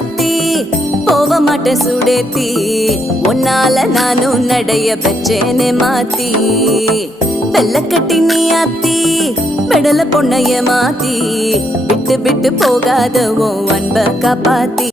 ஆத்தி போக மாட்டேன் சுடேத்தி உன்னால நானும் நடைய பெச்சேனே மாத்தி வெள்ளக்கட்டி நீ ஆத்தி பெடல பொண்ணைய மாத்தி விட்டு விட்டு போகாத உன் அன்ப காப்பாத்தி